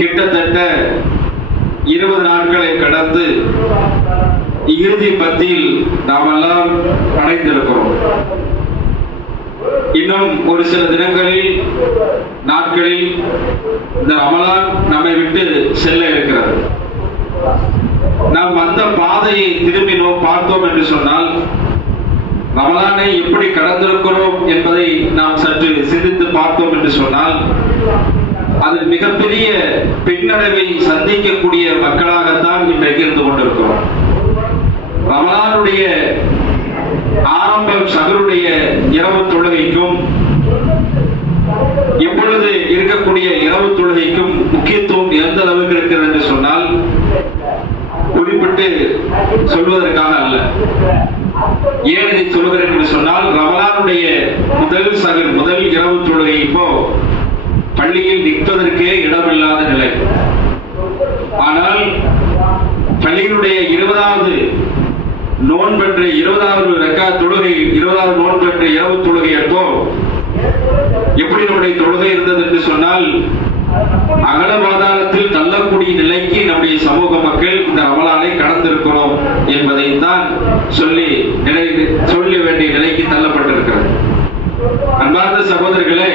கிட்டத்தட்ட 20 நாட்களை கடந்து இறுதி பத்தியில் நாமெல்லாம் அடைந்திருக்கிறோம். இன்னும் ஒரு சில தினங்களில் நாட்களில் இந்த ரமலான் நம்மை விட்டு செல்ல இருக்கிறது. நாம் அந்த பாதையை திரும்பி பார்த்தோம் என்று சொன்னால் ரமலானை எப்படி கடந்திருக்கிறோம் என்பதை நாம் சற்று சிந்தித்து பார்த்தோம் என்று சொன்னால் அதில் மிகப்பெரிய பின்னடைவை சந்திக்கக்கூடிய மக்களாகத்தான் இன்றைக்கு இருந்து கொண்டிருக்கிறோம். ரமலானுடைய ஆரம்பம் சஹருடைய இரவு தொழுகைக்கும் இப்பொழுது இருக்கக்கூடிய இரவு தொழுகைக்கும் முக்கியத்துவம் எந்த அளவுக்கு இருக்கிறது என்று சொன்னால் குறிப்பிட்டு சொல்வதற்காக அல்ல. ஏன் இதை சொல்கிறேன் என்று சொன்னால் ரமலானுடைய முதல் சஹர் முதல் இரவு தொழுகை இப்போ பள்ளியில் நிற்பதற்கே இடமில்லாத நிலை. ஆனால் பள்ளியினுடைய 20வது நோன்பெற்ற 20வது ரக்காத் தொழுகை 20வது நோன்பெற்ற இரவு தொழுகை அப்போ எப்படி நம்முடைய தொழுகை இருந்தது என்று சொன்னால் அகல பாதாளத்தில் தள்ளக்கூடிய நிலைக்கு நம்முடைய சமூக மக்கள் இந்த ரமலானை கடந்திருக்கிறோம் என்பதை தான் சொல்ல வேண்டிய நிலைக்கு தள்ளப்பட்டிருக்கிறது. அன்பார்ந்த சகோதரர்களே,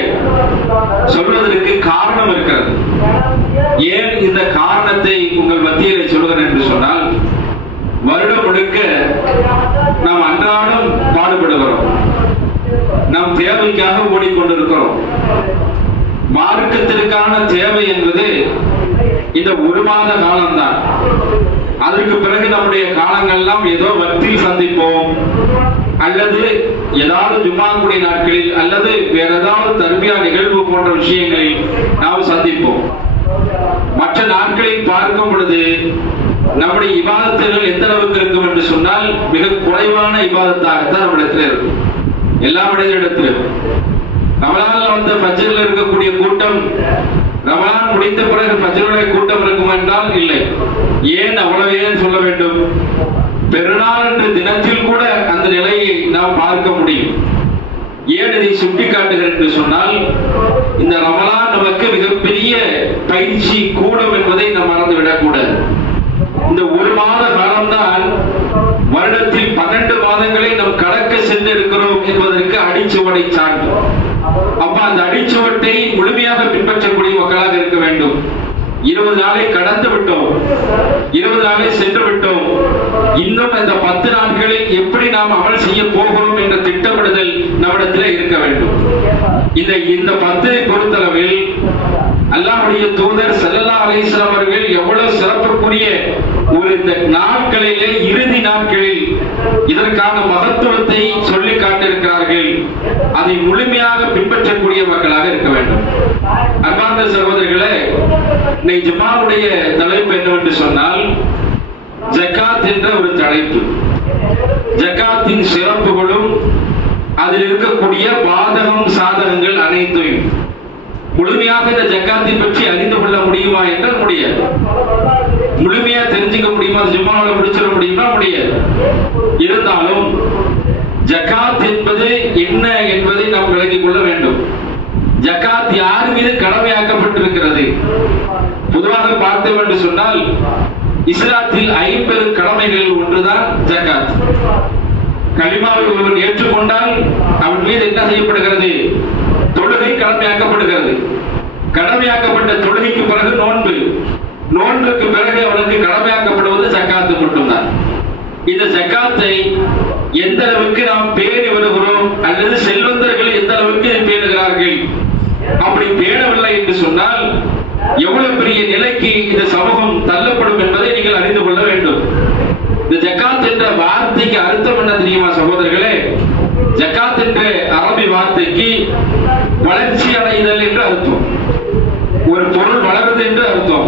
சொல்வதற்கு காரணம் இருக்கிறது. ஏன் இந்த காரணத்தை உங்கள் மத்தியில் சொல்கிறேன் என்று சொன்னால் வருடம் முழுக்க நாம் அன்றாடம் பாடுபடுகிறோம். நாம் தேவைக்காக ஓடிக்கொண்டிருக்கிறோம். மார்க்கத்திற்கான தேவை என்பது இந்த 1 மாத காலம்தான். அதற்கு பிறகு நம்முடைய காலங்கள்லாம் ஏதோ வக்தில் சந்திப்போம், அல்லது ஏதாவது ஜும்மாக்குடைய நாட்களில் அல்லது வேற ஏதாவது தர்பியா நிகழ்வு போன்ற விஷயங்களில் நாம் சந்திப்போம். மற்ற நாட்களில் பார்க்கும் பொழுது நம்முடைய இபாதத்துகள் எந்த அளவுக்கு இருக்கும் என்று சொன்னால் மிக குறைவான இபாதத்தாகத்தான் நம்மிடத்தில் இருக்கும். எல்லா மனிதனிடத்திலும் ரமலான்ல வந்த ஃபஜ்ர்ல இருக்கக்கூடிய கூட்டம் ரமலான் முடித்த பிறகு ஃபஜ்ருடைய கூட்டம் இருக்கும் என்றால் இல்லை. ஏன் அவ்வளவு ஏன் சொல்ல வேண்டும்? பெருநாள் என்ற தினத்தில் கூட அந்த நிலையை நாம் பார்க்க முடியும். ஏன் இதை சுட்டி காட்டுகிறேன் என்று சொன்னால் இந்த ரமலான் நமக்கு மிகப்பெரிய பயிற்சி கூடும் என்பதை நாம் மறந்துவிடக்கூடாது. இந்த 1 மாத காலம்தான் வருடத்தில் 12 மாதங்களை நாம் கடக்க சென்று இருக்கிறோம் என்பதற்கு அடிச்சுவடை சான்று. அப்ப அந்த அடிச்சுவட்டை முழுமையாக பின்பற்றக்கூடிய மக்களாக இருக்க வேண்டும். 20 நாளை கடந்து விட்டோம், 20 நாளை சென்று விட்டோம். இன்னும் இந்த 10 நாட்களில் எப்படி நாம் அமல் செய்ய போகிறோம் என்ற திட்டமிடுதல் நம்மிடத்தில் இருக்க வேண்டும். இந்த 10 பொறுத்தளவில் அல்லாஹ்வுடைய தூதர் ஸல்லல்லாஹு அலைஹி வஸல்லம் அவர்கள் எவ்வளவு சிறப்புக்குரிய ஒரு இந்த நாட்களிலே இறுதி நாட்களில் இதற்கான மகத்துவத்தை சொல்லி காட்டியிருக்கிறார்கள். அதை முழுமையாக பின்பற்றக்கூடிய மக்களாக இருக்க வேண்டும். அன்பார்ந்த சகோதரர்களே, இன்னைக்கு ஜும்மாவுடைய தலைப்பு என்னவென்று சொன்னால் ஜகாத் என்ற ஒரு தலைப்பு. ஜகாத்தின் சிறப்புகளும் அதில் இருக்கக்கூடிய பாதகம் சாதகங்கள் அனைத்தையும் முழுமையாக இந்த ஜகாத்தை பற்றி அறிந்து கொள்ள முடியுமா என்றால் முடியாது. முழுமையா தெரிஞ்சுக்க முடியுமா? ஜும்மாவில் முடிச்சிட முடியுமா? முடியாது. இருந்தாலும் ஜகாத் என்பது என்ன என்பதை நாம் விளங்கிக் கொள்ள வேண்டும். ஜகாத் யார் மீது கடமையாக்கப்பட்டிருக்கிறது? பொதுவாக பார்த்தோம் என்று சொன்னால் இஸ்லாத்தில் 50 கடமைகளில் ஒன்றுதான் ஜகாத். கலிமாவை ஒருவன் ஏற்றுக்கொண்டால் அவன் மீது என்ன செய்யப்படுகிறது? தொழுகை கடமையாக்கப்படுகிறது. கடமையாக்கப்பட்ட தொழுகைக்கு பிறகு நோன்பு, நோன்புக்கு பிறகு அவனுக்கு கடமையாக்கப்படுவது ஜகாத்து மட்டும்தான். இந்த ஜகாத்தை எந்த அளவுக்கு நாம் பேணி வருகிறோம் அல்லது செல்வந்தர்கள் எந்த அளவுக்கு பேணுகிறார்கள், அப்படி பேணவில்லை என்று சொன்னால் எவ்வளவு பெரிய நிலைக்கு இந்த சமூகம் தள்ளப்படும் என்பதை நீங்கள் அறிந்து கொள்ள வேண்டும். இந்த ஜகாத் என்ற வார்த்தைக்கு அர்த்தம் என்ன தெரியுமா சகோதரர்களே? ஜகாத் என்ற அரபி வார்த்தைக்கு வளர்ச்சி அடைதல் என்று அர்த்தம். ஒரு பொருள் வளருது என்று அர்த்தம்.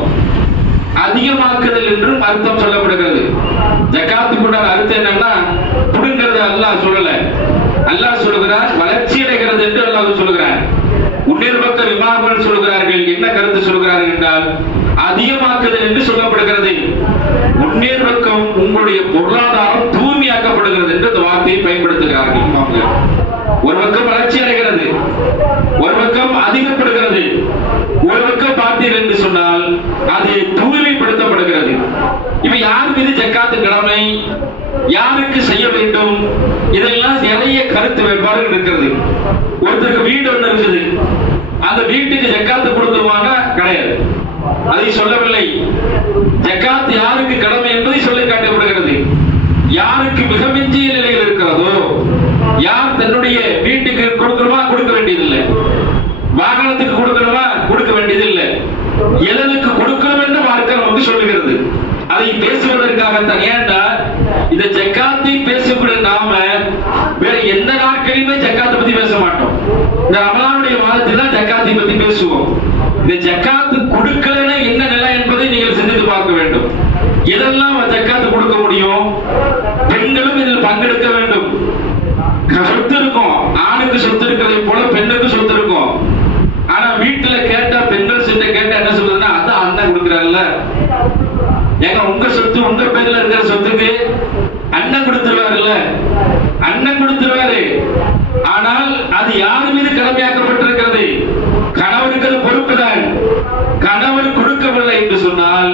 அதிகமாக்குதல் என்றும் அர்த்தம் சொல்லப்படுகிறது. ஜகாத்துக்கு அர்த்தம் என்னன்னா புடுங்கிறது அல்லாஹ் சொல்லல. அல்லாஹ் சொல்லுகிறார் வளர்ச்சி அடைகிறது என்று அல்லாஹ் சொல்லுகிறார். உன்னிரு பக்க விமானங்கள் சொல்கிறார்கள். என்ன கருத்து சொல்கிறார்கள் என்றால் அதிகமாக்குதல் என்று சொல்லப்படுகிறது. உன்னிரு பக்கம் உங்களுடைய பொருளாதாரம் தூய்மையாக்கப்படுகிறது என்று இந்த வார்த்தையை பயன்படுத்துகிறார்கள். ஒரு பக்கம் வளர்ச்சி அடைகிறது, ஒரு பக்கம் அதிகப்படுகிறது. ஒரு பக்கம் பார்த்தீர்கள் என்று சொன்னால் அது தூய்மைப்படுத்தப்படுகிறது. இப்ப யார் மீது ஜக்காத்து கடமை, யாருக்கு செய்ய வேண்டும், இதெல்லாம் நிறைய கருத்து வேறுபாடுகள் இருக்கிறது. ஒருத்தருக்கு வீடு ஒன்று இருக்குது, அந்த வீட்டுக்கு ஜக்காத்து கொடுத்துருவாங்க கிடையாது, அதை சொல்லவில்லை. ஜக்காத் யாருக்கு கடமை என்பதை சொல்லி காட்டப்படுகிறது. யாருக்கு மிக மிஞ்சிய நிலையில் இருக்கிறதோ, யார் தன்னுடைய வீட்டுக்கு கொடுக்கணுமா கொடுக்க வேண்டியதில்லை, வாகனத்துக்கு கொடுக்கணுமா கொடுக்க வேண்டியதில்லை, எதற்கு கொடுக்கணும் என்று மார்க்கம் நமக்கு சொல்லுகிறது. அதை பேசுவதற்காகத்தான். ஏன்டா இந்த ஜக்காத்தை பேசக்கூடிய நாம வேற எந்த நாட்களிலுமே ஜக்காத்தை பத்தி பேச மாட்டோம். இந்த ரமலானுடைய மாதத்தில் தான் ஜக்காத்தை பத்தி பேசுவோம். இந்த ஜக்காத்து கொடுக்கலன்னா என்ன நிலை என்பதை நீங்கள் சிந்தித்து பார்க்க வேண்டும். எதெல்லாம் ஜக்காத்து கொடுக்க முடியும்? பெண்களும் இதில் பங்கெடுக்க வேண்டும். சொத்து இருக்கும், ஆணுக்கு சொத்து இருக்கிறதை போல பெண்ணுக்கு சொத்து இருக்கும். ஆனா வீட்டுல கேட்டா, பெண்கள் கிட்ட கேட்டா என்ன சொல்றதுன்னா, அதான் அண்ணன் கொடுக்கிறாருல்ல, ஏங்க உங்க சொத்து உங்க பேர்ல இருக்கிற சொத்துக்கு அண்ணன் கொடுத்துருவாருல்ல, அண்ணன் கொடுத்துருவாரு. ஆனால் அது யார் மீது கடமையாக்கப்பட்டிருக்கிறது? கணவருக்கு அது பொறுப்புதான். கணவர் கொடுக்கவில்லை என்று சொன்னால்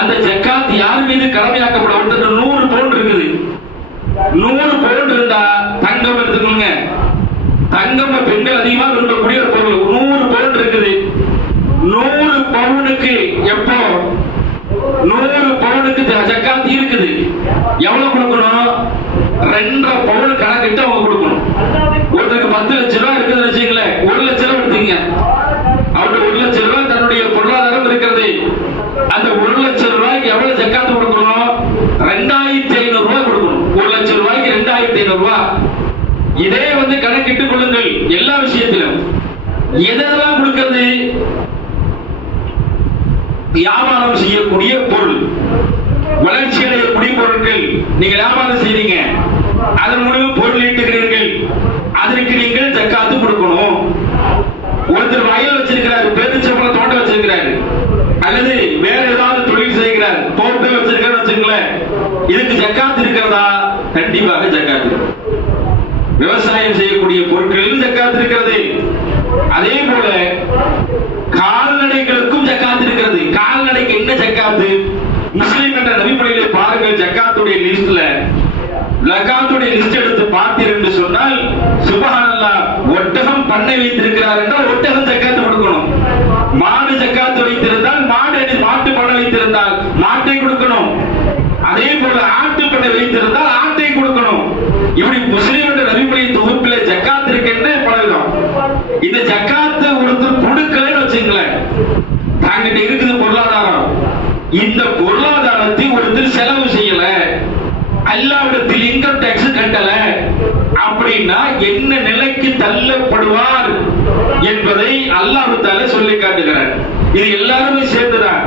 அந்த ஜக்காத் யார் மீது கடமையாக்கப்பட? 100 பவுன் இருக்குது, 100 பவுன் இருந்தா தங்கம் எடுத்துக்கோங்க. தங்கம் பெண்கள் அதிகமா விரும்பக்கூடிய ஒரு பொருள். 100 பவுன் இருக்குது, 100 பவுனுக்கு எப்போ 100 பவுனுக்கு ஜக்காத் இருக்குது. எவ்வளவு கொடுக்கணும்? 2.5 பவுன் கணக்கிட்டு அவங்க கொடுக்கணும். ஒருத்தருக்கு 10 லட்சம் ரூபாய் இருக்குதுன்னு வச்சுங்களேன், 1 லட்சம் ரூபாய் எடுத்தீங்க, அவருக்கு 1 லட்சம் ரூபாய் தன்னுடைய பொருளாதாரம் இருக்கிறது. அந்த 1 லட்சம் ரூபாய்க்கு எவ்வளவு ஜக்காத்து கொடுக்கணும்? 2500 ரூபாய் கொடுக்கணும். 1 லட்சம் ரூபாய்க்கு 2500 ரூபாய். இதே கணக்கிட்டுக் கொள்ளுங்கள். எல்லா விஷயத்திலும் எதெல்லாம் கொடுக்கிறது? வியாபாரம் செய்யக்கூடிய பொருள், வளர்ச்சி அடையக்கூடிய பொருட்கள். நீங்க வியாபாரம் செய்றீங்க, அதன் மூலம் பொருள் ஈட்டுகிறீர்கள், அதற்கு நீங்கள் ஜக்காத்து கொடுக்கணும். ஒருத்தர் வயல் வச்சிருக்கிறார், பேரிச்சம்பழம் தோட்டம் வச்சிருக்கிறார், அல்லது வேற ஏதாவது தொழில் செய்கிறார், தோட்டம் வச்சிருக்காரு வச்சுங்களேன், இதுக்கு ஜக்காத்து இருக்கிறதா? கண்டிப்பாக ஜக்காத்து. விவசாயம் செய்யக்கூடிய பொருட்களில் ஜக்காத்து இருக்கிறது. அதே போல கால்நடைகளுக்கும் ஜக்காத்து இருக்கிறது. கால்நடைக்கு என்ன ஜக்காத்து? முஸ்லிம் என்ற நபிமொழியிலே பாருங்கள், ஜக்காத்துடைய லிஸ்ட்ல ஜக்காத்துடைய லிஸ்ட் எடுத்து பார்த்தீர்கள் என்று சொன்னால், சுப்ஹானல்லாஹ், ஒட்டகம் பண்ணை வைத்திருக்கிறார் என்றால் ஒட்டகம் ஜக்காத்து கொடுக்கணும். மாடு ஜக்காத்து வைத்திருந்தால் மாட்டு பண்ணை வைத்திருந்தால் மாட்டை கொடுக்கணும். அதே போல ஆட்டு பண்ணை வைத்திருந்தால் ஆட்டை கொடுக்கணும். இப்படி முஸ்லிம் என்ற நபிமொழி தொகுப்பிலே ஜக்காத் இருக்கின்ற பலவிதம். இந்த ஜக்காத்து ஒருத்தர் கொடுக்கலன்னு வச்சுங்களேன், தாங்கிட்ட இருக்குது பொருளாதாரம், இந்த பொருளாதாரத்தை ஒருத்தர் செலவு செய்யல, அல்லாஹ்விடத்தில் இன்கம் டாக்ஸ் கட்டல அப்படின்னா என்ன நிலைக்கு தள்ளப்படுவார் என்பதை அல்லாஹ் தஆலா சொல்லி காட்டுகிறார். இது எல்லாருமே சேர்ந்துதான்,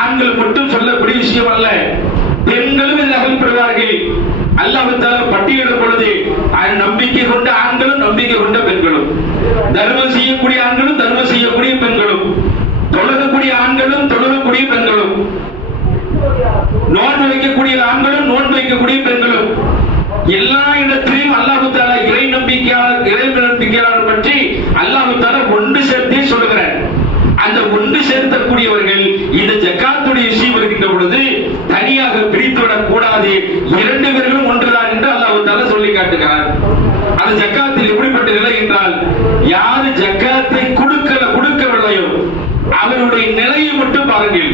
ஆண்கள் மட்டும் சொல்லக்கூடிய விஷயம் அல்ல, பெண்களும் இதில் அகல்படுவார்கள். அல்லாஹ் தஆலா பட்டியலிடும் பொழுது நம்பிக்கை கொண்ட ஆண்களும் நம்பிக்கை கொண்ட பெண்களும், தர்மம் செய்யக்கூடிய ஆண்களும் தர்மம் செய்யக்கூடிய பெண்களும், தொழுகக்கூடிய ஆண்களும் தொழுகக்கூடிய பெண்களும், நோன்பு வைக்கக்கூடிய ஆண்களும் நோன்பு வைக்கக்கூடிய பெண்களும், எல்லா இடத்திலும் அல்லாஹ் தஆலா இறை நம்பிக்கையாளர் பற்றி அல்லாஹ் தஆலா ஒன்று சேர்த்தே சொல்கிறார். அந்த ஒன்று சேர்த்தக்கூடியவர்கள் இந்த ஜக்காத்துடைய விஷயம் வருகின்ற பொழுது தனியாக பிரித்துவிடக் கூடாது, இரண்டு பேர்களும் ஒன்றுதான் என்று அல்லாஹ் தஆலா சொல்லி காட்டுகிறார். அந்த ஜக்காத்தில் எப்படிப்பட்ட நிலை என்றால், யாரு ஜக்காத்தை கொடுக்கவில்லையோ அவருடைய நிலையை மட்டும் பாருங்கள்.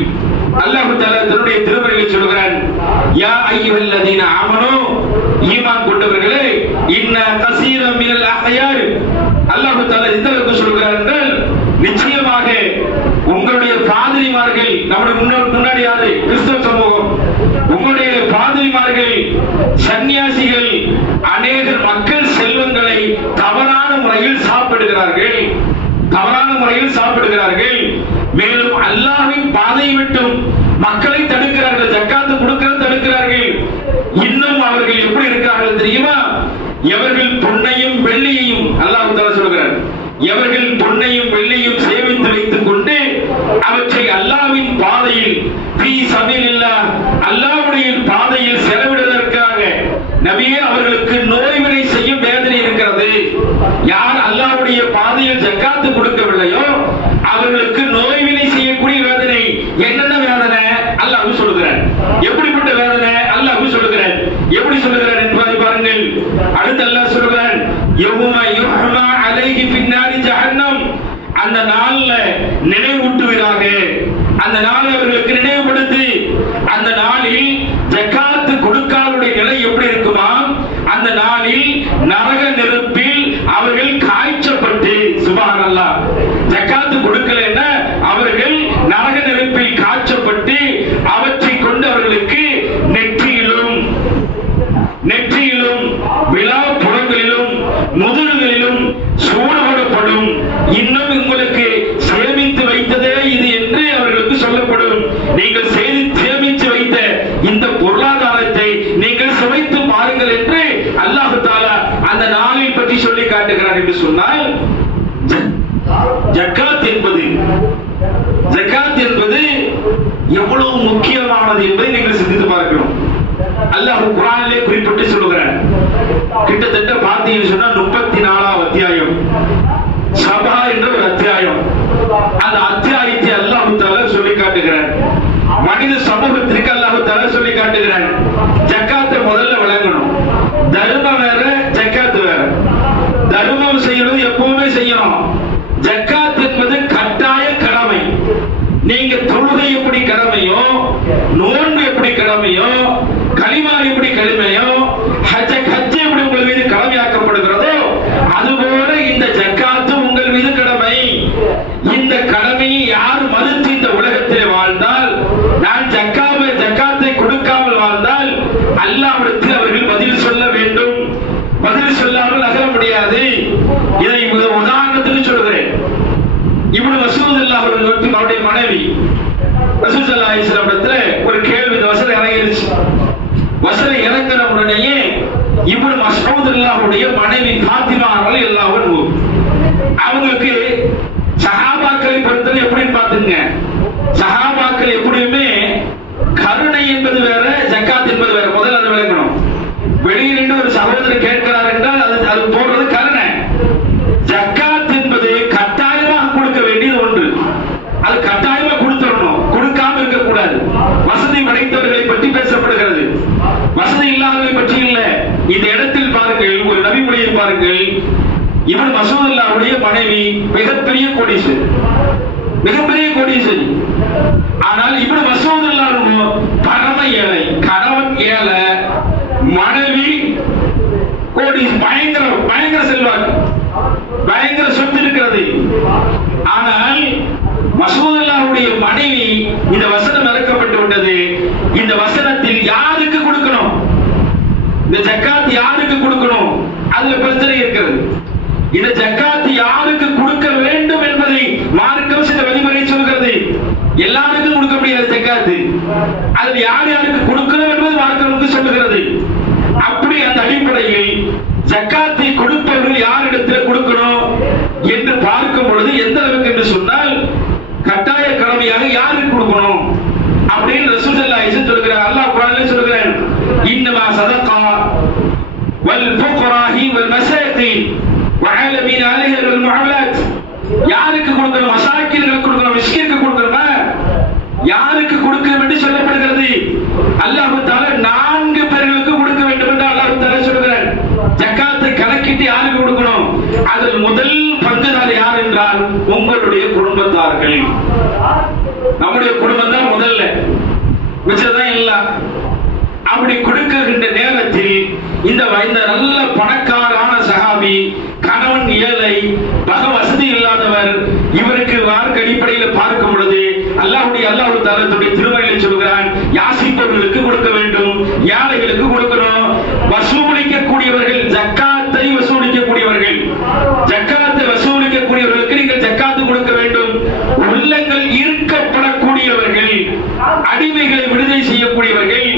அல்லாஹ் தஆலா தன்னுடைய திருமறையில் சொல்கிறான், யா அய்யுஹல்லதீன ஆமனூ, ஈமான் கொண்டவர்களே, இன்ன கஸீரம் மினல் அஹ்யார். அல்லாஹ் தஆலா எந்த அளவுக்கு சொல்கிறார் என்றால், நிச்சயமாக உங்களுடைய பாதிரிமார்கள், நம்முடைய முன்னாடி யாரு? கிறிஸ்தவ சமூகம். உங்களுடைய பாதிரிமார்கள், சன்னியாசிகள், அநேக மக்கள் செல்வங்களை தவறான முறையில் சாப்பிடுகிறார்கள், மேலும் அல்லாஹ்வின் பாதையை விட்டும் மக்களை தடுக்கிறார்கள், ஜக்காத்து கொடுக்கிறது தடுக்கிறார்கள். இன்னும் அவர்கள் எப்படி இருக்கிறார்கள் தெரியுமா? எவர்கள் பொன்னையும் வெள்ளியையும், அல்லாஹ் தஆலா சொல்கிறார், எவர்கள் பொன்னையும் வெள்ளியும் சேமித்து வைத்துக் கொண்டு அவற்றை அல்லாஹ்வின் பாதையில், ஃபீ சபீலில்லாஹ், அல்லாஹ்வுடைய பாதையில் செலவிடுவதற்காக, நபியே அவர்களுக்கு நோய்வினை செய்யும் வேதனை இருக்கிறது. யார் அல்லாஹ்வுடைய பாதையில் ஜக்காத்து கொடுக்கவில்லையோ அவர்களுக்கு நோய்வினை செய்யக்கூடிய வேதனை. அந்த நாள்ல நினைவூட்டுவீராக. அந்த நாள் அவர்களுக்கு நினைவுபடுத்தி, அந்த நாளில் ஜக்காத்து கொடுக்காதவருடைய நிலை எப்படி இருக்குமா, அந்த நாளில் நரக நெருப்பில் அவர்கள் காய்ச்சப்பட்டு, சுப்ஹானல்லாஹ், ஜக்காத்து கொடுக்கலன்னா அவர்கள் நரக நெருப்பில் காய்ச்சப்பட்டு அவற்றை கொண்டு அவர்களுக்கு நெற்றியிலும் விழா புறங்களிலும் முதுகுகளிலும் சூடுபடப்படும். இன்னும் உங்களுக்கு சேமித்து வைத்ததே இது என்று அவர்களுக்கு சொல்லப்படும். நீங்கள் சேமித்து வைத்த இந்த பொருளாதாரத்தை நீங்கள் சுவைத்து பாருங்கள் என்று அல்லாஹ் தஆலா அந்த நாளில் பற்றி சொல்லி காட்டுகிறார். என்று சொன்னால் ஜக்காத் என்பது எவ்வளவு முக்கியமானது என்பதை நீங்கள் சிந்தித்து பார்க்கணும். அல்லாஹ் குர்ஆனிலே குறிப்பிட்டு சொல்லுகிறார். கிட்டத்தட்ட பார்த்தீங்கன்னு சொன்னா 34ஆம் அத்தியாயம் சபா என்ற ஒரு அத்தியாயம். அந்த அத்தியாயத்தை அல்லாஹ் தஆலா சொல்லி காட்டுகிறார். மனித சமூகத்திற்கு அல்லாஹ் தஆலா சொல்லி காட்டுகிறார். ஜக்காத்தை முதல்ல வழங்கணும். தர்மம் வேற, ஜக்காத் வேற. தர்மம் செய்யறது எப்பவுமே செய்யணும். ஜக்காத் என்பது கட்டாய கடமை. நீங்க தொழுகை எப்படி கடமையோ, நோன்பு எப்படி கடமையோ, கலிமா எப்படி கடமையோ, ஹஜ் எப்படி உங்கள் மீது கடமையாக்கப்படுகிறதோ, அதுபோல இந்த ஜக்காத்து உங்கள் மீது கடமை. இந்த கடமையை யார் மறுத்து இந்த உலகத்தில் வாழ்ந்தால், நான் ஜக்காத்தை கொடுக்காமல் வாழ்ந்தால் அல்லாஹ்விடத்தில் அவர்கள் பதில் சொல்ல வேண்டும். பதில் சொல்லாமல் அகல முடியாது. இதை உதாரணத்துக்கு சொல்கிறேன். இப்னு மஸ்ஊத் அவருடைய மனைவி ரசூல் ஸல்லல்லாஹு அலைஹி வஸல்லம் இடத்துல ஒரு கேள்வி, இந்த வசனம் இறங்கிருச்சு. வசனம் இறங்கின உடனேயே இப்னு மஸ்ஊத் அவருடைய மனைவி ஃபாத்திமா ரலியல்லாஹு அன்ஹா, அவங்களுக்கு சஹாபாக்களை பொறுத்தவரை எப்படின்னு பாத்துங்க. சஹாபாக்கள் எப்படியுமே கருணை என்பது வேற, ஜக்காத் என்பது வேற. முதல்ல அதை விளக்கணும். வெளியிலிருந்து ஒரு சகோதரர் கேட்கிறார் என்றால் அது போடுறது கருணை. ஜக்காத் என்பது கட்டாயமாக கொடுக்க வேண்டியது ஒன்று. அது கட்டாயமா கொடுத்துடணும், கொடுக்காம இருக்கக்கூடாது. வசதி படைத்தவர்களை பற்றி பேசப்படுகிறது, வசதி இல்லாதவர்களை பற்றி இல்ல. இந்த இடத்தில் பாருங்கள், ஒரு நபிமொழியை பாருங்கள். இப்னு மஸ்ஊத் அவருடைய மனைவி மிகப்பெரிய கோடீஸ்வரி, மிகப்பெரிய கோடீஸ்வரி. ஆனால் இப்னு மஸ்ஊத் பரம ஏழை. கணவன் ஏழை, மனைவி கோடீஸ்வரி, பயங்கர செல்வாக்கு, பயங்கர சொத்து இருக்கிறது. ஆனால் மஸ்ஊத் அவருடைய மனைவி, இந்த வசனம் இறக்கப்பட்டு விட்டது. இந்த வசனத்தில் யாருக்கு கொடுக்கணும், இந்த ஜக்காத் யாருக்கு கொடுக்கணும், அதுல பிரச்சனை இருக்கிறது. இந்த ஜக்காத் யாருக்கு கொடுக்க வேண்டும் என்பதை மார்க்கம் சில வழிமுறை சொல்கிறது. எல்லாருக்கும் கொடுக்க முடியாது ஜக்காத்து. அதில் யார் யாருக்கு கொடுக்கணும் என்பது மார்க்கம் சொல்லுகிறது. அப்படி அந்த அடிப்படையில் ஜக்காத்தை கொடுப்பவர்கள் யாரிடத்தில் கொடுக்கணும் என்று பார்க்கும் பொழுது எந்த அளவுக்கு என்று சொன்னால், கட்டாய கடமையாக யாருக்கு கொடுக்கணும் அப்படின்னு ரசூல் ஸல்லல்லாஹு அலைஹி வஸல்லம் சொல்கிறார். அல்லாஹ் குர்ஆனில் சொல்கிறான், இன்னமா ஸதகா வல் ஃபுக்ராஹி வல் மசாகீன் வஅலமின் அலைஹி வல் முஅல்லாத். யாருக்கு கொடுக்கணும்? மசாக்கீன்களுக்கு கொடுக்கணும், மிஸ்கீனுக்கு கொடுக்கணுமா? யாருக்கு கொடுக்கணும் என்று சொல்லப்படுகிறது. அல்லாஹ் தஆலா 4 பேர்களுக்கு கொடுக்க வேண்டும் என்று அல்லாஹ் தஆலா சொல்கிறார். ஜக்காத்தை கணக்கிட்டு யாருக்கு கொடுக்கணும்? அதில் முதல் பங்குதாரர் யார் என்றால் உங்களுடைய குடும்பத்தார்கள். நம்முடைய குடும்பம் தான் முதல்ல, மிச்சதான் எல்லாம். அப்படி கொடுக்கின்ற நேரத்தில் இந்த நல்ல பணக்காரான சஹாபி, கணவன் ஏழை, வசதி இல்லாதவர், இவருக்கு மார்க்க அடிப்படையில் பார்க்கும் பொழுது அல்லாஹ் தஆலா திருமறையில் சொல்கிறான், யாசிப்பவர்களுக்கு கொடுக்க வேண்டும், ஏழைகளுக்கு கொடுக்கணும். வசூலிக்கக்கூடியவர்கள், ஜக்காத்தை வசூலிக்கக்கூடியவர்கள், ஜக்காத்தை வசூலிக்கக்கூடியவர்களுக்கு நீங்கள் ஜக்காத்து கொடுக்க வேண்டும். உள்ளங்கள் ஈர்க்கப்படக்கூடியவர்கள், அடிமைகளை விடுதலை செய்யக்கூடியவர்கள்,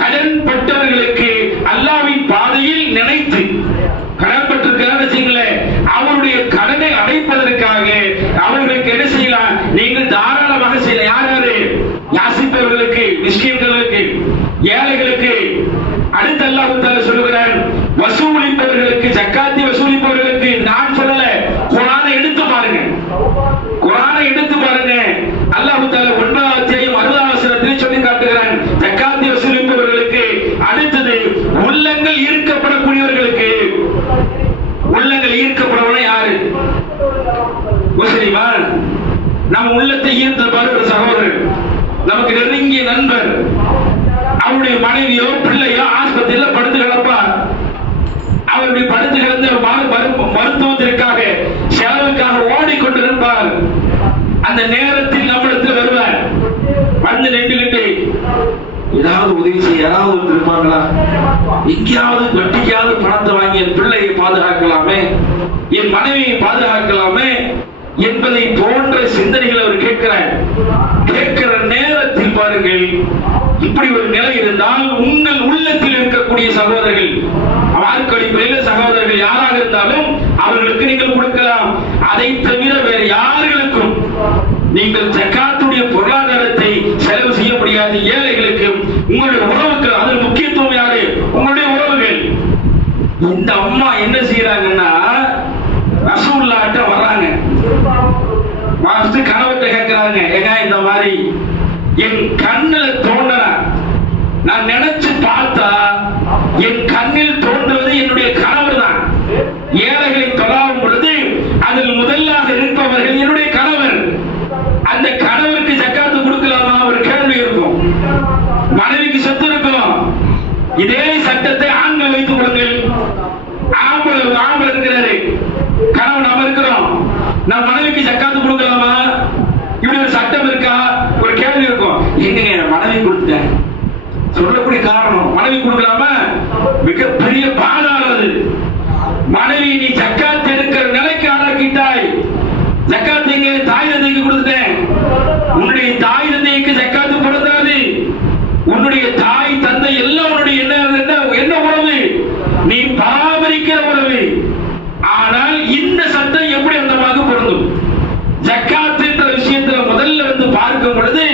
கடன் பட்டவர்களுக்கு அல்லாஹ்வின் பாதையில் நினைத்து, கடன் பட்டிருக்கிறார் அவருடைய கடனை அடைப்பதற்காக அவர்களுக்கு என்ன செய்யலாம்? நீங்கள் தாராளமாக செய்யலாம். யாரு? யாசிப்பவர்களுக்கு, மிஸ்கீன்களுக்கு, ஏழைகளுக்கு. அடுத்து அல்லாஹ் தஆலா சொல்கிறார், வசூலிப்பவர்களுக்கு, ஜக்காத்தை வசூலிப்பவர்களுக்கு. நான் சொல்லல, குர்ஆனை எடுத்து பாருங்க, குர்ஆனை எடுத்து பாருங்க. அல்லாஹ் தஆலா 9ஆம் அத்தியாயம் 60ஆம் வசனத்தில் சொல்லி காட்டுகிறான், ஜக்காத்தை வசூலிப்பவர்களுக்கு. அடுத்தது உள்ளங்கள் ஈர்க்கப்படக்கூடியவர்களுக்கு. உள்ளங்கள் ஈர்க்கப்படவன யாரு? தெரியுமா? நம்ம உள்ளத்தை ஈர்த்திருப்பார் ஒரு சகோதரர், நமக்கு நெருங்கிய நண்பர். அவருடைய மனைவியோ பிள்ளையோ ஆஸ்பத்திரியில் படுத்து கிடப்பார். அவருடைய படுத்து கிடந்த மருத்துவத்திற்காக செலவுக்காக ஓடிக்கொண்டிருப்பார். அந்த நேரத்தில் நம்மிடத்தில் வருவார். வந்து நின்றுகிட்டு ஏதாவது உதவி செய்ய யாராவது இருப்பாங்களா, எங்கேயாவது வட்டிக்காவது பணத்தை வாங்கி என் பிள்ளையை பாதுகாக்கலாமே, என் மனைவியை பாதுகாக்கலாமே என்பதை போன்ற சிந்தனைகள் அவர் கேட்கிறார். கேட்கிற நேரத்தில் பாருங்கள், இப்படி ஒரு நிலை இருந்தால் உங்கள் உள்ளத்தில் இருக்கக்கூடிய சகோதரர்கள், வார்க்கடிப்படையில் சகோதரர்கள் யாராக இருந்தாலும் அவர்களுக்கு நீங்கள் கொடுக்கலாம். அதை தவிர வேறு யார்களுக்கும் நீங்கள் ஜக்காத்துடைய பொருளாதாரத்தை செலவு செய்ய முடியாது. ஏழைகளுக்கு, உங்களுடைய உறவுக்கு, அதில் முக்கியத்துவம் யாரு? உங்களுடைய உறவுகள். இந்த அம்மா என்ன செய்யறாங்கன்னா, ரசூலுல்லாஹ்ட்ட வர்றாங்க, கணவர்கிட்ட கேட்கிறாங்க, ஏங்க இந்த மாதிரி என் கண்ணில் தோன்ற, நான் நினைச்சு பார்த்தா என் கண்ணில் தோன்றுவது என்னுடைய கணவர் தான். ஏழைகளை தொழாவும் பொழுது அதில் முதலாக இருப்பவர்கள் என்னுடைய கணவர். அந்த கணவருக்கு ஜக்காத்து கொடுக்கலாமா? ஒரு கேள்வி இருக்கும். மனைவிக்கு சொத்து இருக்கும். இதே சட்டத்தை ஆண்கள் வைத்துக் கொள்ளுங்கள். ஆம்பளை இருக்கிறாரு, கணவன் நம்ம இருக்கிறோம், நம்ம மனைவிக்கு ஜக்காத்து கொடுக்கலாமா? இப்படி ஒரு சட்டம் இருக்கா? ஒரு கேள்வி இருக்கும். எங்க மனைவி கொடுத்தேன் சொல்லக்கூடிய காரணம், மனைவி கொடுக்கலாமா? மிகப்பெரிய பாதாளது. மனைவி நீ ஜக்காத் எடுக்கிற நிலைக்கு ஆளாக்கிட்டாய். ஜக்காத் எங்க தாய் தந்தைக்கு கொடுத்துட்டேன். உன்னுடைய தாய் தந்தைக்கு ஜக்காத்து பொருந்தாது. உன்னுடைய தாய் தந்தை எல்லாம் உன்னுடைய என்ன உறவு? நீ பராமரிக்கிற உறவு. ஆனால் இந்த சட்டம் எப்படி அந்த மகன் பொருந்தும்? ஜக்காத் என்ற விஷயத்தில் முதல்ல வந்து பார்க்கும் பொழுது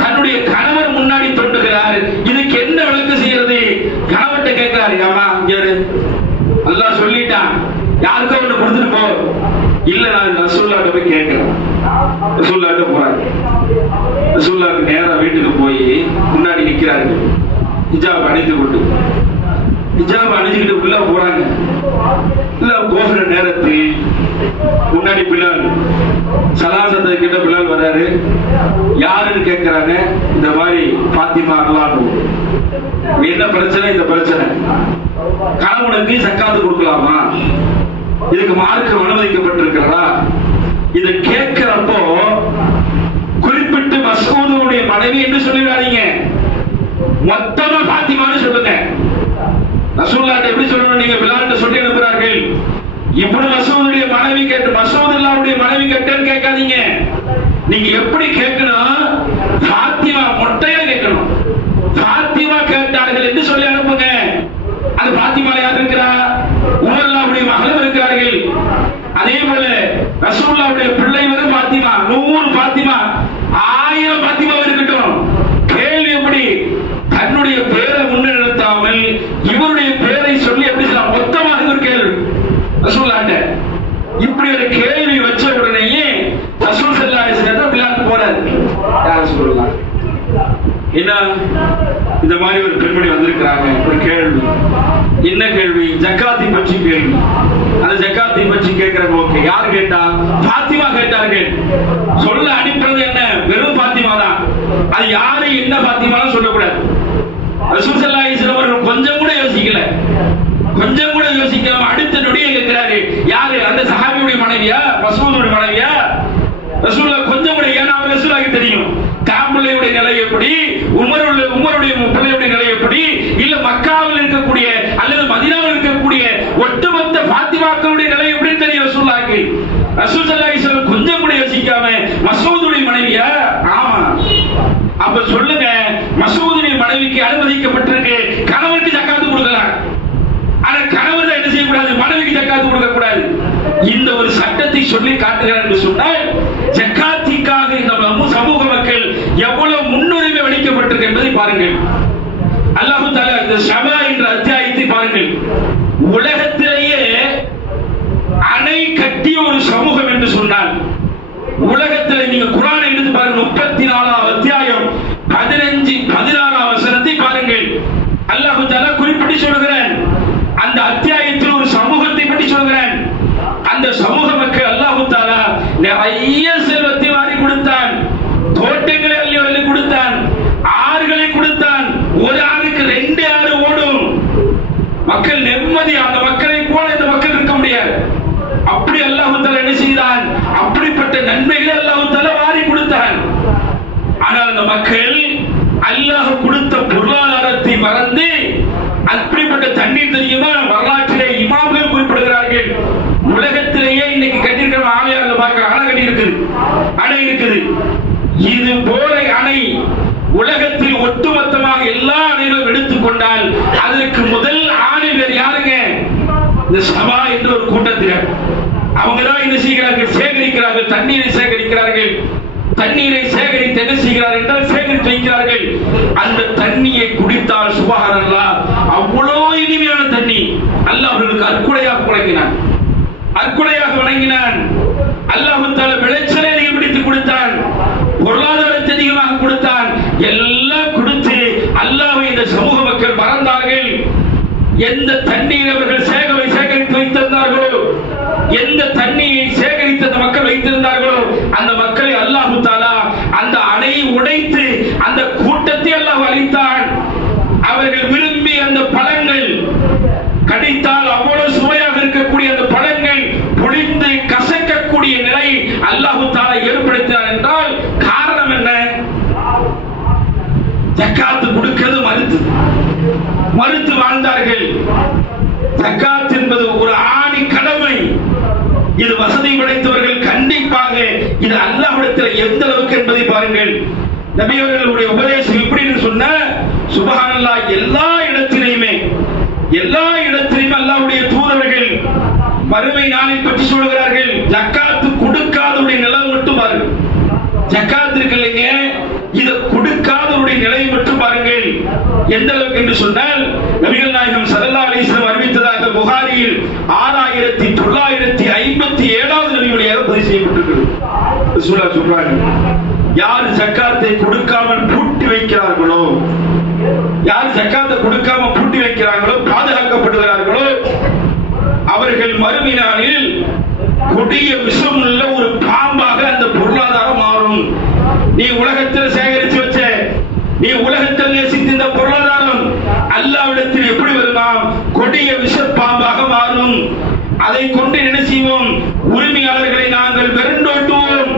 தன்னுடைய கணவர் முன்னாடி தோன்றுகிறார். இதுக்கு என்ன விளக்கு செய்யறது? கணவர்கிட்ட கேட்கிறாரு, அம்மா அல்லாஹ் சொல்லிட்டான், யாருக்கோ ஒண்ணு கொடுத்துட்டு போ. இல்ல நான் ரசூலுல்லாஹ்ட்ட போய் கேட்கிறேன். ரசூலுல்லாஹ்ட்ட போறாங்க. ரசூலுல்லாஹ்க்கு நேரா வீட்டுக்கு போய் முன்னாடி நிக்கிறாரு, ஹிஜாப் அணிந்து கொண்டு. ஹிஜாப் அணிஞ்சுக்கிட்டு உள்ள போறாங்க. உள்ள போகிற நேரத்தில் முன்னாடி பிலால், சலாசத்தை கிட்ட பிலால் வர்றாரு. யாருன்னு கேட்கிறாங்க. இந்த மாதிரி பாத்திமா அல்லாஹ். என்ன பிரச்சனை? இந்த பிரச்சனை, கணவனுக்கு ஜக்காத்து கொடுக்கலாமா? இதுக்கு மார்க்கம் அனுமதிக்கப்பட்டிருக்கிறதா? இதை கேட்கிறப்போ குறிப்பிட்டு மஸ்ஊதுடைய மனைவி என்று சொல்லிடாதீங்க, மொத்தமா பாத்திமான்னு சொல்லுங்க. ரசூலுல்லாஹ் எப்படி சொல்லணும்? நீங்க பிலால்ட்ட சொல்லி அனுப்புறார்கள், இப்னு மஸ்ஊதுடைய மனைவி கேட்டு, மஸ்ஊதுல்லாஹ்வுடைய மனைவி கேட்டேன்னு கேட்காதீங்க. நீங்க எப்படி கேட்கணும்? பாத்திமா மொட்டையா கேட்கணும். பாத்திமா கேட்டார்கள் என்று சொல்லி அனுப்புங்க. அந்த பாத்திமா யார் இருக்கிறா? உமர்லாவுடைய மகளும் இருக்கிறார்கள். அதே போல ரசூலுல்லாஹ்வுடைய பிள்ளை வரும் பாத்திமா, 100 பாத்திமா, 1000 பாத்திமா இருக்கட்டும். கேள்வி எப்படி? தன்னுடைய பேரை முன்னிறுத்தாமல் இவருடைய பேரை சொல்லி எப்படி சொல்லலாம்? மொத்தமாக ஒரு கேள்வி ரசூலுல்லாஹ்ட்ட. இப்படி ஒரு கேள்வி வச்ச உடனேயே ரசூல் ஸல்லல்லாஹு அலைஹி வஸல்லம் பிலால் போறாரு. யா ரசூலுல்லாஹ், என்ன இந்த மாதிரி ஒரு பெண்மணி வந்திருக்கிறாங்க, ஒரு கேள்வி. என்ன கேள்வி? ஜக்காத்தை பற்றி கேள்வி. அந்த ஜக்காத்தை பற்றி கேட்கிறாங்க. ஓகே, யார் கேட்டா? பாத்திமா கேட்டார்கள். சொல்ல அனுப்புறது என்ன? வெறும் பாத்திமா தான். அது யாரு என்ன பாத்திமான்னு சொல்லக்கூடாது. ரசூல் ஸல்லல்லாஹு அலைஹி வஸல்லம் அவர்கள் கொஞ்சம் கூட யோசிக்கல, கொஞ்சம் கூட யோசிக்காம அடுத்த நொடியே கேட்கிறாரு, யாரு? அந்த சஹாபியுடைய மனைவியா, மஸ்ஊதுடைய மனைவியா? ரசூலுல்லாஹ் கொஞ்சம் கூட, ஏன்னா அவர் ரசூலுல்லாஹ்க்கு தெரியும் தாம்புள்ளையுடைய நிலை எப்படி, உமருடைய பிள்ளையுடைய நிலை எப்படி, இல்ல மக்காவில் இருக்கக்கூடிய அல்லது மதீனாவில் இருக்கக்கூடிய ஒட்டுமொத்த பாத்திமாக்களுடைய நிலை எப்படின்னு தெரியும் ரசூலுல்லாஹ்க்கு. ரசூல் ஸல்லல்லாஹு அலைஹி வஸல்லம் கொஞ்சம் கூட யோசிக்காம மஸ்ஊதுடைய மனைவியா? ஆமா. அப்ப சொல்லுங்க, மஸ்ஊதுடைய மனைவிக்கு அனுமதிக்கப்பட்டிருக்கு கணவருக்கு ஜக்காத்து கொடுக்கலாம். ஆனா கணவர் தான் என்ன செய்யக்கூடாது? மனைவிக்கு ஜக்காத்து கொடுக்க கூடாது. இந்த ஒரு சட்டத்தை சொல்லி காட்டுகிறார் என்று சொன்னால், ஜக்காத்திற்காக இந்த சமூக மக்கள் எவ்வளவு முன்னுரிமை அளிக்கப்பட்டிருக்கு என்பதை பாருங்கள். அல்லாஹ் தஆலா இந்த ஷபா என்ற அத்தியாயத்தை பாருங்கள். உலகத்திலேயே அணை கட்டிய ஒரு சமூகம் என்று சொன்னால், உலகத்தில் நீங்க குர்ஆனை எடுத்து பாருங்க, 34வது அத்தியாயம் 15-16 வசனத்தை பாருங்கள். அல்லாஹ் தஆலா குறிப்பிட்டு சொல்கிறான். அந்த அத்தியாயத்தில் ஒரு சமூகத்தை பற்றி சொல்கிறான். அந்த சமூக மக்கள் அல்லாஹ் தஆலா நிறைய மக்கள் அல்லாஹ் கொடுத்த பொருளாதாரத்தை மறந்து அப்படிப்பட்ட தண்ணீர் தெரியுமா? வரலாற்றிலே இமாம்கள் குறிப்பிடுகிறார்கள், உலகத்திலேயே இன்னைக்கு கட்டிருக்கிற ஆலயங்களை பார்க்க அணை கட்டி இருக்குது, அணை இருக்குது. இது போல அணை உலகத்தில் ஒட்டுமொத்தமாக எல்லா அணைகளும் எடுத்துக்கொண்டால் அதற்கு முதல் ஆணையர் யாருங்க? இந்த சபா என்ற ஒரு கூட்டத்தினர். அவங்க தான் என்ன செய்கிறார்கள்? சேகரிக்கிறார்கள், தண்ணீரை சேகரிக்கிறார்கள். தண்ணீரை சேகரித்து என்ன செய்கிறார்கள் என்றால் சேகரித்து வைக்கிறார்கள். அந்த தண்ணியை குடித்தால் சுபஹானல்லாஹ் அவ்வளவு இனிமையான தண்ணி. அல்லாஹ் அவர்களுக்கு அற்கொடையாக வழங்கினான், அற்கொடையாக வழங்கினான். அல்லாஹ் தஆலா விளைச்சலை அதிகப்படுத்தி கொடுத்தான், பொருளாதாரத்தை அதிகமாக கொடுத்தான். எல்லாம் கொடுத்து அல்லாஹ்வை இந்த சமூக மக்கள் மறந்தார்கள். எந்த தண்ணீர் அவர்கள் சேகரித்து வைத்திருந்தார்களோ, எந்த தண்ணியை சேகரித்து அந்த மக்கள் வைத்திருந்தார்களோ, அந்த மக்களை அல்லாஹ் தஆலா அந்த அணையை உடைத்து அந்த கூட்டத்தை அல்லாஹ் அழித்தான். அவர்கள் விரும்பி அந்த பழங்கள் கடித்தால் அவ்வளவு சுவையாக இருக்கக்கூடிய அந்த பழங்கள் பொழிந்து கசக்கக்கூடிய நிலை அல்லாஹ் தஆலா ஏற்படுத்தினார் என்றால் காரணம் என்ன? ஜக்காத் கொடுக்கிறது மறுத்து வாழ்ந்தார்கள். ஜக்காத் என்பது ஒரு ஆணி கடமை. இது வசதி படைத்தவர்கள் கண்டிப்பாக இது அல்லாஹ்விடத்தில் எந்த அளவுக்கு என்பதை பாருங்கள். நபி அவர்களுடைய உபதேசம் எப்படின்னு சொன்னா, சுபஹானல்லாஹ் எல்லா இடத்திலையுமே அல்லாஹ்வுடைய தூதர்கள் மறுமை நாளை பற்றி சொல்கிறார்கள். ஜக்காத்து கொடுக்காதவருடைய நிலை மட்டும் பாருங்கள். ஜக்காத் இருக்கு இல்லைங்க, இதை கொடுக்காதவருடைய நிலையை மட்டும் பாருங்கள். எந்த அளவுக்கு என்று சொன்னால், நபிகள் நாயகம் ஸல்லல்லாஹு அலைஹி வஸல்லம் அறிவித்ததாக புகாரியில் 6957வது நபியுடைய பதிவு செய்யப்பட்டிருக்கிறது. ரசூலுல்லாஹ் சொல்றாங்க, யார் ஜக்காத்தை கொடுக்காமல் பூட்டி வைக்கிறார்களோ, யார் ஜக்காத்தை கொடுக்காம பூட்டி வைக்கிறார்களோ, பாதுகாக்கப்படுகிறார்களோ, அவர்கள் மறுமை நாளில் கொடிய விஷமுள்ள ஒரு பாம்பாக அந்த பொருளாதாரம் மாறும். நீ உலகத்தில் சேகரித்து வச்ச, நீ உலகத்தில் நேசித்த இந்த பொருளாதாரம் அல்லாஹ்விடத்தில் எப்படி வருமா? கொடிய விஷ பாம்பாக மாறும். அதை கொண்டு என்ன செய்வோம்? உரிமையாளர்களை நாங்கள் விரண்டோட்டுவோம்.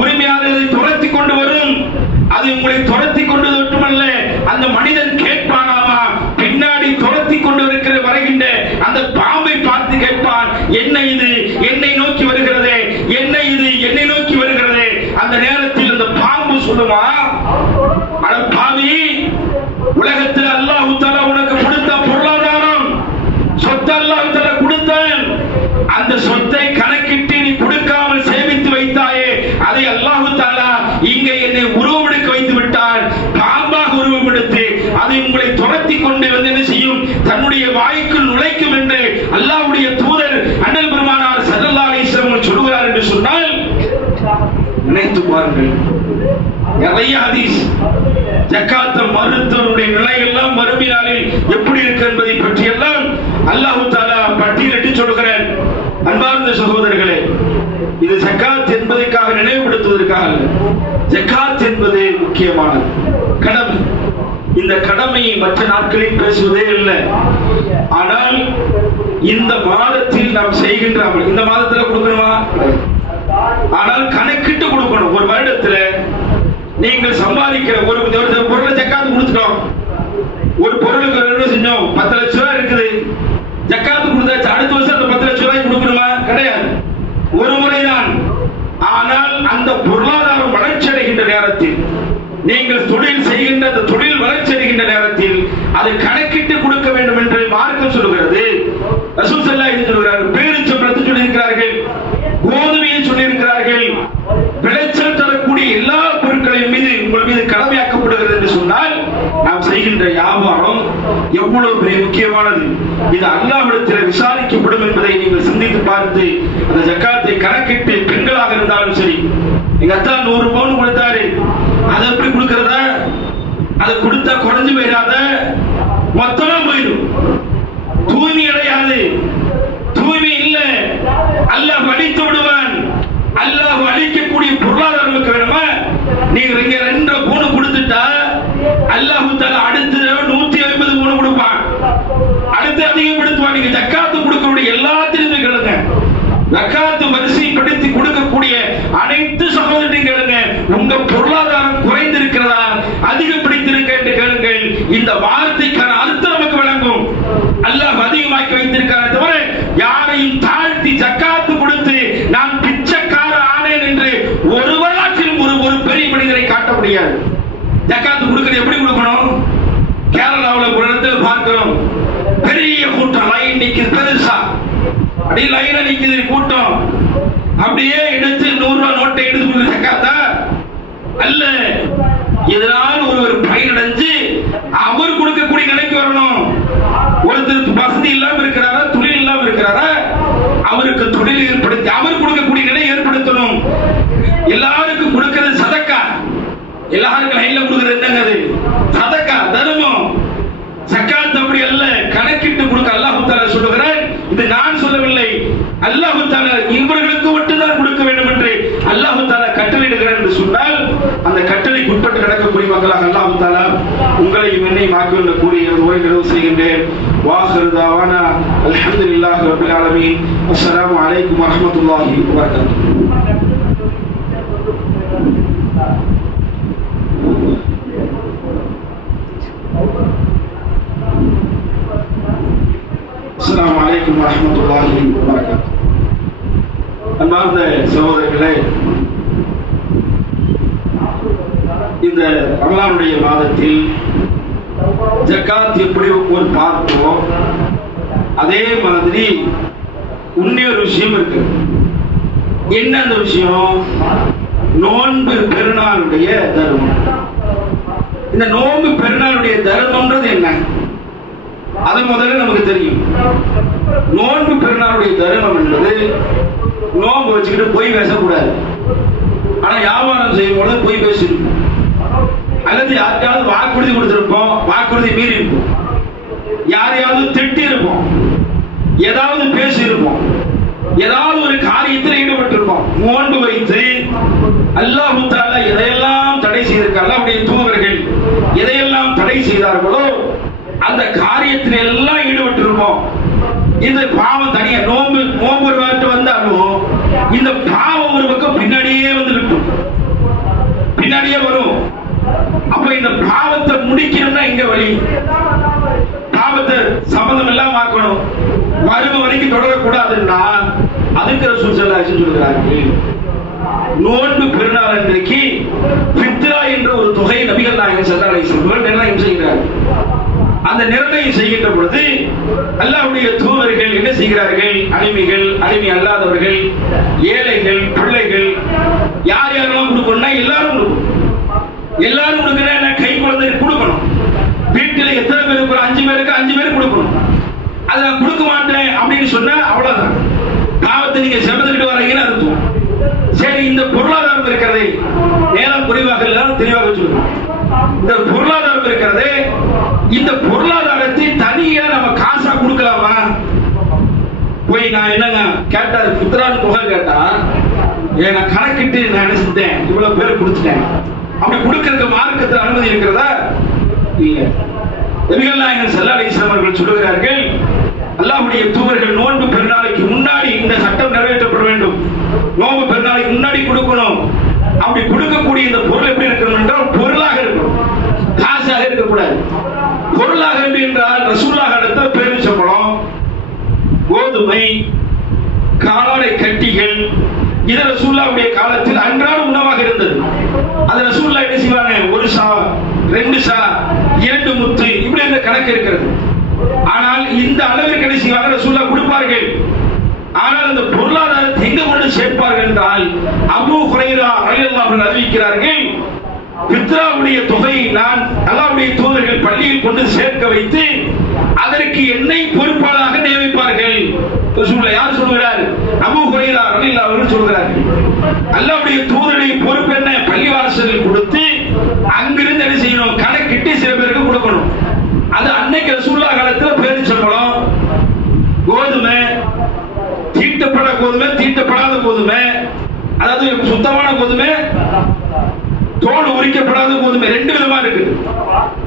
உரிமையாளர்களை துரத்தி கொண்டு வரும். அது உங்களை துரத்தி கொண்டு மட்டுமல்ல, அந்த மனிதன் கேட்பானாமா, பின்னாடி துரத்தி கொண்டு வருகின்ற அந்த பாம்பை பார்த்து கேட்பான், என்ன இது என்னை நோக்கி வருகிறது, என்ன இது என்னை நோக்கி வருகிறது. அந்த நேரத்தில் அந்த பாம்பு சொல்லுமா, அட பாவி, உலகத்தில் அல்லாஹ் தஆலா உனக்கு கொடுத்த பொருளாதாரம், சொத்து அல்லாஹ் தஆலா கொடுத்தான். அந்த சொத்தை கணக்கிட்டு நீ கொடுக்காமல் சேமித்து வைத்தாயே, அதை அல்லாஹ் தஆலா இங்கே என்னை உருவமெடுக்க வைத்து விட்டான். பாம்பாக உருவமெடுத்து அதை உங்களை துரத்தி கொண்டு வந்து என்ன செய்யும்? தன்னுடைய வாய்க்குள் நுழைக்கும் என்று அல்லாஹ்வுடைய தூதர் அண்ணல் பெருமானார் ஸல்லல்லாஹு அலைஹி வஸல்லம் சொல்கிறார் என்று சொன்னால் நினைத்து பாருங்கள். நிறைய ஹதீஸ் ஜக்காத் மறுத்தவருடைய நிலையெல்லாம் மறுமை நாளில் எப்படி இருக்கு என்பதை பற்றி எல்லாம் அல்லாஹ் தஆலா பட்டியலிட்டு சொல்கிறார். அன்பார்ந்த சகோதரர்களே, இது ஜக்காத் என்பதற்காக நினைவுபடுத்துவதற்காக அல்ல. ஜக்காத் என்பது முக்கியமான கடமை. இந்த கடமையை மற்ற நாட்களில் பேசுவதே இல்லை. ஆனால் இந்த மாதத்தில் நாம் செய்கின்ற அமல், இந்த மாதத்துல கொடுக்கணுமா? ஆனால் கணக்கிட்டு கொடுக்கணும். ஒரு வருடத்தில் நீங்கள் சம்பாதிக்கிற ஒரு பொருளை ஜக்காத்து கொடுத்துட்டோம். ஒரு பொருளுக்கு என்ன செஞ்சோம்? 10 லட்சம் ரூபாய் இருக்குது, ஜக்காத்து கொடுத்தாச்சு. அடுத்த வருஷம் அந்த 10 லட்சம் ரூபாய் கொடுக்கணுமா? கிடையாது, ஒரு முறைதான். ஆனால் அந்த பொருளாதாரம் வளர்ச்சி அடைகின்ற நேரத்தில், நீங்கள் தொழில் செய்கின்ற அந்த தொழில் வளர்ச்சி அடைகின்ற நேரத்தில் அதை கணக்கிட்டு கொடுக்க வேண்டும் என்று மார்க்கம் சொல்லுகிறது. ரசூல் ஸல்லல்லாஹு அலைஹி வஸல்லம் சொல்கிறார்கள், பேரிச்சம்பழத்தை சொல்லியிருக்கிறார்கள், கோதுமையை சொல்லியிருக்கிறார்கள். விளைச்சல் தரக்கூடிய எல்லா பொருட்களின் மீது உங்கள் மீது கடமையாக்கப்படுகிறது என்று சொன்னால், நாம் செய்கின்ற வியாபாரம் எவ்வளவு பெரிய முக்கியமானது. இது அல்லாஹ்விடத்தில் விசாரிக்கப்படும் என்பதை நீங்கள் சிந்தித்து பார்த்து அந்த ஜக்காத்தை கணக்கிட்டு, பெண்களாக இருந்தாலும் சரி, எங்க அத்தா 100 பவுன் கொடுத்தாரு, அதை எப்படி கொடுக்கிறதா? அதை கொடுத்தா குறைஞ்சு போயிடாத, மொத்தமா போயிடும், தூய்மை அடையாது. தூய்மை இல்லை, அல்லாஹ் அழித்து விடுவான். அல்லாஹ் அழிக்கக்கூடிய பொருளாதாரம் நமக்கு வேணுமா? நீங்க 2 பவுன் கொடுத்துட்டா அல்லாஹ் தஆலா அடுத்து 150 பவுன் கொடுப்பான், அடுத்து அதிகப்படுத்துவான். நீங்க ஜக்காத்து கொடுக்கக்கூடிய எல்லாத்திலும் கேளுங்க, ஜக்காத்து வரிசைப்படுத்தி கொடுக்கக்கூடிய அனைத்து சகோதரர்களையும் கேளுங்க, உங்க பொருளாதாரம் குறைந்திருக்கிறதா? இந்த வார்த்தைக்கான அர்த்தம் நமக்கு விளங்கும். அல்லாஹ் அதிகமாக்கி வைத்திருக்கிறார் தவிர யாரையும் தாழ்த்தி ஜக்காத்து கொடுத்து நான் பிச்சைக்கார ஆனேன் என்று ஒரு வரலாற்றிலும் ஒரு பெரிய மனிதரை காட்ட முடியாது. ஜக்காத்து கொடுக்கிறது எப்படி கொடுக்கணும்? கேரளாவில் ஒரு இடத்துல பார்க்கிறோம், பெரிய கூட்டம் லைன் நிக்குது, பெருசா அப்படி லைனா நிக்குது கூட்டம். அப்படியே எடுத்து 100 ரூபாய் நோட்டை எடுத்து ஜக்காத்தா அல்ல, இதனால் ஒருவர் பயனடைஞ்சு அவர் கொடுக்கக்கூடிய நிலைக்கு வரணும். ஒருத்தருக்கு வசதி இல்லாம இருக்கிறாரா, தொழில் இல்லாம இருக்கிறாரா, அவருக்கு தொழில் ஏற்படுத்தி அவர் கொடுக்கக்கூடிய நிலை ஏற்படுத்தணும். எல்லாருக்கும் கொடுக்கிறது சதக்கா, எல்லாருக்கும் லைன்ல கொடுக்கிறது என்னங்க? அது சதக்கா, தர்மம். ஜக்காத் அப்படி அல்ல, கணக்கிட்டு கொடுக்க அல்லாஹ் தஆலா சொல்லுகிறார். இது நான் சொல்லவில்லை, அல்லாஹ் தஆலா இவர்களுக்கு மட்டும்தான் கொடுக்க வேண்டும் என்று அல்லாஹ் தஆலா கட்டளையிடுகிறார் என்று சொன்னால் அந்த கட்டளைக்கு உட்பட்டு நடக்கக்கூடிய மக்களாக அல்லாஹ் தஆலா உங்களையும் என்னையும் ஆக்கி கூறிய உரைகளை செய்கின்றேன். வாஹிரு தாவானா அல்ஹம்துலில்லாஹி ரப்பில் ஆலமீன். அஸ்ஸலாமு அலைக்கும் வரஹ்மத்துல்லாஹி வபரகாத்துஹு. அஸ்ஸலாமு அலைக்கும் வரஹ்மத்துல்லாஹி வபரகாத்துஹு. அன்பார்ந்த சகோதரர்களே, இந்த ரமலானுடைய மாதத்தில் ஜக்காத் எப்படி ஒரு பார்த்தோ அதே மாதிரி இன்னொரு விஷயம் இருக்கு. என்ன அந்த விஷயம்? நோன்பு பெருநாளுடைய தர்மம். இந்த நோன்பு பெருநாளுடைய தர்மம்ன்றது என்ன? அது முதல்ல நமக்கு தெரியும். நோன்பு பெருநாளுடைய தர்மம் என்பது நோன்பு வச்சுக்கிட்டு பொய் பேசக்கூடாது. ஆனா வியாபாரம் செய்யும் பொழுது பொய் பேசிருப்போம், அல்லது யாருக்காவது வாக்குறுதி கொடுத்திருப்போம், வாக்குறுதி மீறி இருப்போம், யாரையாவது திட்டி இருப்போம், ஏதாவது பேசி இருப்போம், ஏதாவது ஒரு காரியத்தில் ஈடுபட்டிருப்போம். நோன்பு வைத்து அல்லாஹ் தஆலா எதையெல்லாம் தடை செய்திருக்காங்க, அவருடைய தூதர்கள் எதையெல்லாம் தடை செய்தார்களோ அந்த காரியத்தில் எல்லாம் ஈடுபட்டிருப்போம். இந்த பாவம் தனியா நோன்பு ஒரு வார்த்தை வந்தாலும் இந்த பாவம் ஒரு பக்கம் பின்னாடியே வந்து விட்டும், பின்னாடியே வரும். அப்ப இந்த பாவத்தை முடிக்கணும்னா எங்க வழி? பாவத்தை சம்பந்தம் எல்லாம் ஆக்கணும், மறுமை வரைக்கும் தொடரக்கூடாதுன்னா அதுக்கு ரசூல் ஸல்லல்லாஹு அலைஹி வஸல்லம் சொல்கிறார்கள், நோன்பு பெருநாள் அன்றைக்கு ஃபித்ரா என்ற ஒரு தொகை நபிகள் நாயகம் ஸல்லல்லாஹு அலைஹி வஸல்லம் நிர்ணயம் செய்கிறார்கள். அந்த நிர்ணயம் செய்கின்ற பொழுது அல்லாஹ்வுடைய தூதர்கள் என்ன செய்கிறார்கள்? அடிமைகள், அடிமை அல்லாதவர்கள், ஏழைகள், பிள்ளைகள், யார் யாரெல்லாம் கொடுக்கணும்னா எல்லாரும் கொடுக்கணும். எல்லாரும் கொடுக்கணும்னா கை குழந்தை கொடுக்கணும். வீட்டில் எத்தனை பேர் இருக்கிறோம்? 5 பேருக்கு 5 பேர் கொடுக்கணும். அதை நான் கொடுக்க மாட்டேன் அப்படின்னு சொன்னா அவ்வளவுதான், பாவத்தை நீங்க செலுத்திட்டு வரீங்கன்னு அர்த்தம். சரி, இந்த பொருளாதாரம் இருக்கிறதே, நேரம் குறைவாக எல்லாம் தெளிவாக சொல்லுவோம். இந்த பொருளாதாரம் இருக்கிறதே, இந்த பொருளாதாரத்தை தனியா நம்ம காசா கொடுக்கலாமா? போய் நான் என்னங்க கேட்டாரு, புத்திரான் தொகை கேட்டா நான் கணக்கிட்டு நான் என்ன செஞ்சேன், இவ்வளவு பேர் கொடுத்துட்டேன். அப்படி கொடுக்கறதுக்கு மார்க்கத்தில் அனுமதி இருக்கிறதா? இல்ல. நபிகள் நாயகம் ஸல்லல்லாஹு அலைஹி வஸல்லம் அவர்கள் சொல்லுகிறார்கள், அல்லாஹ்வுடைய தூதர்கள் நோன்பு பெருநாளைக்கு முன்னாடி இந்த சட்டம் நிறைவேற்றப்பட வேண்டும், நோன்பு பெருநாளைக்கு முன்னாடி கொடுக்கணும். அப்படி கொடுக்கக்கூடிய இந்த பொருள் எப்படி இருக்கணும் என்றால் பொருளாக இருக்கணும், காசாக இருக்கக்கூடாது. பொருளாக என்றால் ரசூலுல்லாஹ் அடுத்த பேரிச்சம்பழம், கோதுமை, காளானை கட்டிகள், இது ரசூலுல்லாஹ்வுடைய காலத்தில் அன்றாட உணவாக இருந்தது. அது ரசூலுல்லாஹ் என்ன செய்வாங்க? 1 சா, 2 சா, 2 முத்து, இப்படி என்ற கணக்கு இருக்கிறது. ஆனால் இந்த அளவிற்கு என்ன செய்வாங்க? ரசூலுல்லாஹ் கொடுப்பார்கள். ஆனால் அந்த பொருளாதாரத்தை எங்க கொண்டு சேர்ப்பார்கள் என்றால் அபூ ஹுரைரா ரலியல்லாஹு அன்ஹு அறிவிக்கிறார்கள், பித்ராவுடைய தொகையை நான் அல்லாஹ்வுடைய தூதர்கள் பள்ளியில் கொண்டு சேர்க்க வைத்து அதற்கு என்னை பொறுப்பாளராக நியமிப்பார்கள். ரசூலுல்லாஹ் யார் சொல்கிறார்? அபூ ஹுரைரா ரலியல்லாஹு அன்ஹு சொல்கிறார்கள். அல்லாஹ்வுடைய தூதருடைய பொறுப்பு என்ன? பள்ளிவாசலில் கொடுத்து அங்கிருந்து என்ன செய்யணும்? கணக்கிட்டு சில பேருக்கு கொடுக்கணும். அது அன்னைக்கு ரசூலுல்லாஹ் காலத்தில் பேரிச்சம்பழம், கோதுமை, தீட்டப்பட கோதுமை, தீட்டப்படாத கோதுமை, அதாவது சுத்தமான கோதுமை, தோல் உரிக்கப்படாத கோதுமை, 2 விதமா இருக்கு.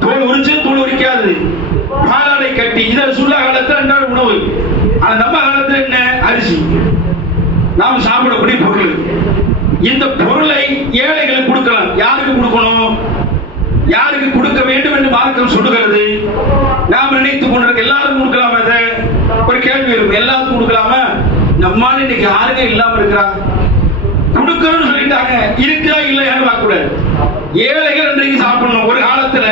தோல் உரிச்சு தோல் உரிக்காது, பாலாடை கட்டி, இத ரசூலுல்லாஹ் காலத்துல அன்றாட உணவு. ஆனா நம்ம காலத்துல என்ன? அரிசி, நாம் சாப்பிடக்கூடிய பொருள். இந்த பொருளை ஏழைகளுக்கு கொடுக்கலாம். யாருக்கு கொடுக்கணும்? யாருக்கு கொடுக்க வேண்டும் என்று மார்க்கம் சொல்லுகிறது? நாம் நினைத்துக் கொண்டிருக்க எல்லாரும் கொடுக்கலாமா? அதை ஒரு கேள்வி இருக்கும், எல்லாருக்கும் கொடுக்கலாமா? நம்மால இன்னைக்கு யாருமே இல்லாம இருக்கிறா? கொடுக்கணும்னு சொல்லிட்டாங்க, இருக்கா இல்லையான்னு பார்க்க கூடாது. ஏழைகள் இன்றைக்கு சாப்பிடணும். ஒரு காலத்துல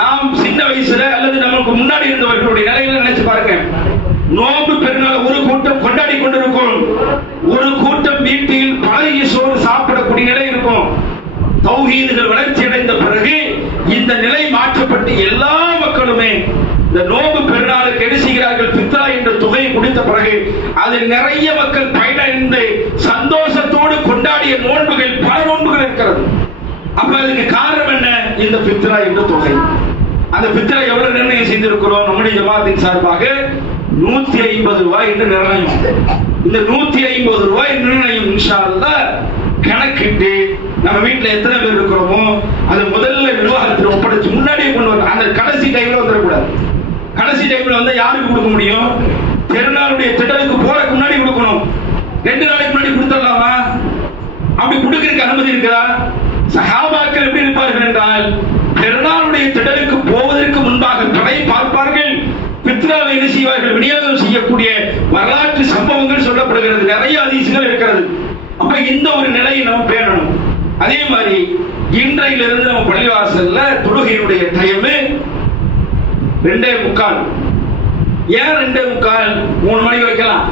நாம் சின்ன வயசுல அல்லது நமக்கு முன்னாடி இருந்தவர்களுடைய நிலையில நினைச்சு பாருங்க. நோன்பு பெருநாள் ஒரு கூட்டம் கொண்டாடி கொண்டிருக்கும், ஒரு கூட்டம் வீட்டில் பழைய சோறு சாப்பிடக்கூடிய நிலை இருக்கும். தௌஹீதுகள் வளர்ச்சி அடைந்த பிறகு இந்த நிலை மாற்றப்பட்டு எல்லா மக்களுமே இந்த நோன்பு பெருநாளுக்கு என்ன செய்கிறார்கள்? பித்ரா என்ற தொகையை கொடுத்த பிறகு அதில் நிறைய மக்கள் பயனடைந்து சந்தோஷத்தோடு கொண்டாடிய நோன்புகள் பல நோன்புகள் இருக்கிறது. அப்ப அதுக்கு காரணம் என்ன? இந்த பித்ரா என்ற தொகை. அந்த பித்ரா எவ்வளவு நிர்ணயம் செய்திருக்கிறோம்? நம்முடைய ஜமாத்தின் சார்பாக 150 ரூபாய் என்று நிர்ணயம். இந்த 150 ரூபாய் நிர்ணயம் இன்ஷா அல்லாஹ் கணக்கிட்டு நம்ம வீட்டுல எத்தனை பேர் இருக்கிறோமோ அது முதல்ல நிர்வாகத்தில் ஒப்படைச்சு முன்னாடியே கொண்டு வர. அந்த கடைசி டைம்ல வந்துடக்கூடாது. கடைசி டைம்ல வந்து யாருக்கு கொடுக்க முடியும்? பெருநாளுடைய திட்டத்துக்கு போறதுக்கு முன்னாடி கொடுக்கணும். 2 நாளைக்கு முன்னாடி கொடுத்துடலாமா? அப்படி கொடுக்கறதுக்கு அனுமதி இருக்குதா? சஹாபாக்கள் எப்படி இருப்பார்கள் என்றால், பெருநாளுடைய திடலுக்கு போவதற்கு முன்பாக கடை பார்ப்பார்கள், பித்ராவை என்ன செய்வார்கள்? விநியோகம் செய்யக்கூடிய வரலாற்று சம்பவங்கள் சொல்லப்படுகிறது. நிறைய ஹதீஸ்கள் இருக்கிறது. அப்ப இந்த ஒரு நிலையை நம்ம பேணணும். அதே மாதிரி இன்றையிலிருந்து நம்ம பள்ளிவாசல்ல தொழுகையினுடைய டைம் 2:45. ஏன் 2:45? 3 மணிக்கு வைக்கலாம்.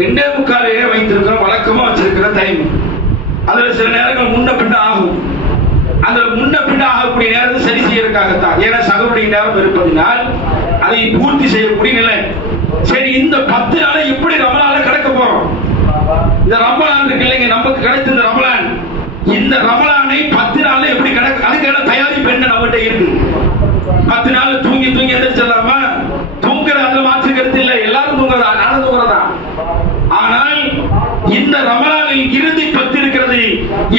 2:45 வைத்திருக்கிறோம், வழக்கமா வச்சிருக்கிற டைம். அதுல சில நேரங்கள் முன்ன பின்ன ஆகும். அந்த முன்ன பின்ன ஆகக்கூடிய நேரத்தை சரி செய்யறதுக்காகத்தான். ஏன்னா சகருடைய நேரம் இருப்பதினால் அதை பூர்த்தி செய்யக்கூடிய நிலை. சரி, இந்த 10 நாளை எப்படி ரமலான கடக்க போறோம்? இந்த ரமலான் இருக்கு இல்லைங்க, நமக்கு கிடைத்த இந்த ரமலான், இந்த ரமலானை 10 நாள் எப்படி கடக்க? அதுக்கான தயாரிப்பு என்ன நம்மகிட்ட இருக்கு? 10 நாள் தூங்கி தூங்கி எந்திரிச்சிடலாமா? தூங்குற அதுல மாற்று கருத்து இல்லை, எல்லாரும் தூங்குறதா, நானும் தூங்குறதா. ஆனால் இந்த ரமலானில் இறுதி 10 இருக்கிறது.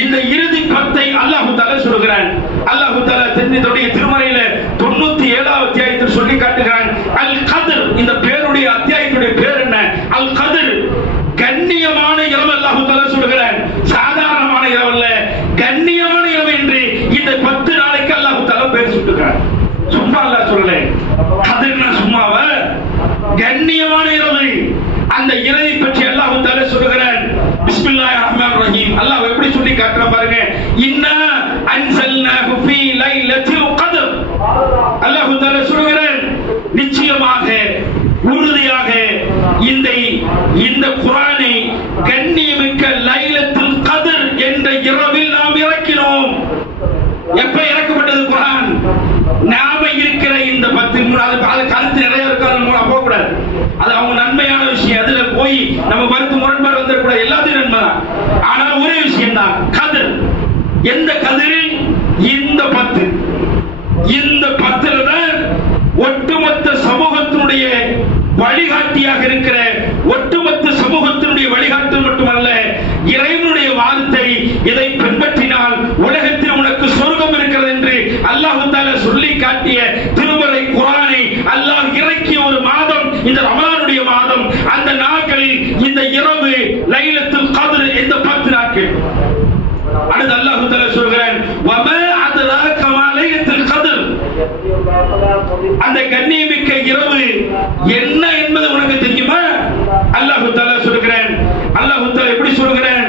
இந்த இறுதி 10ஐ அல்லாஹ் தஆலா சொல்கிறான். அல்லாஹ் தஆலா தன்னுடைய திருமறையில 97வது அத்தியாயத்தில் சொல்லி காட்டுகிறான். அல் கத்ர், இந்த பேருடைய அத்தியாயத்துடைய பேர் என்ன? அல் கத்ர், கண்ணியமான இரவு. அல்லாஹ் தஆலா சொல்கிறான், சாதாரணமான இரவு அல்ல, கண்ணியமான இரவு என்று இந்த 10 நாளைக்கு அல்லாஹ் தஆலா பேர் சொல்லுகிறான். சும்மா அல்லாஹ் சொல்லல, கத்ர்னா சும்மாவா? கண்ணியமான இரவு. அந்த இரவை பற்றி அல்லாஹ் தஆலா சொல்கிறான். பிஸ்மில்லாஹிர் ரஹ்மானிர் ரஹீம். அல்லாஹ் எப்படி சொல்லி காட்டுறான் பாருங்க. இன்னா அன்ஸல்னாஹு ஃபீ லைலத்தில் கத்ர். அல்லாஹ் தஆலா சொல்கிறான், நிச்சயமாக உறுதியாக இந்த குர்ஆனை கண்ணியமிக்க லைலத்துல் கத்ர் என்ற இரவில் நாம் இறக்கினோம். எப்ப இறக்கப்பட்டது குர்ஆன்? நாம இருக்கிற இந்த 10 அது கருத்து நிறைய இருக்காது, போக கூடாது. அது அவங்க நன்மையான விஷயம், அதுல போய் நம்ம கருத்து முரண்பாடு வந்துடக்கூடாது. எல்லாத்தையும் நன்மை தான். ஆனா ஒரே விஷயம் தான், கதிர். எந்த கதிரில்? இந்த 10. இந்த 10ல தான் ஒட்டுமொத்த சமூகத்தினுடைய வழிகாட்டியாக இருக்கிற, ஒட்டுமொத்த சமூகத்தினுடைய வழிகாட்டு மட்டுமல்ல, இறைவனுடைய வார்த்தை, இதை பின்பற்றினால் உலகத்தில் உனக்கு சொர்க்கம் இருக்கிறது என்று அல்லாஹ் தஆலா சொல்லி காட்டிய திருமறை குர்ஆனை அல்லாஹ் இறக்கிய ஒரு மாதம் இந்த ரமலானுடைய மாதம். அந்த நாட்களில் இந்த இரவு லைலத்துல் கத்ர், இந்த 10 நாட்கள். அடுத்து அல்லாஹ் தஆலா சொல்கிறான், வமா அத்ராக மா லைலத்துல் கத்ர். அந்த கண்ணியமிக்க இரவு என்ன என்பது உனக்கு தெரியுமா? அல்லாஹ் தஆலா சொல்கிறான். அல்லாஹ் தஆலா எப்படி சொல்கிறான்?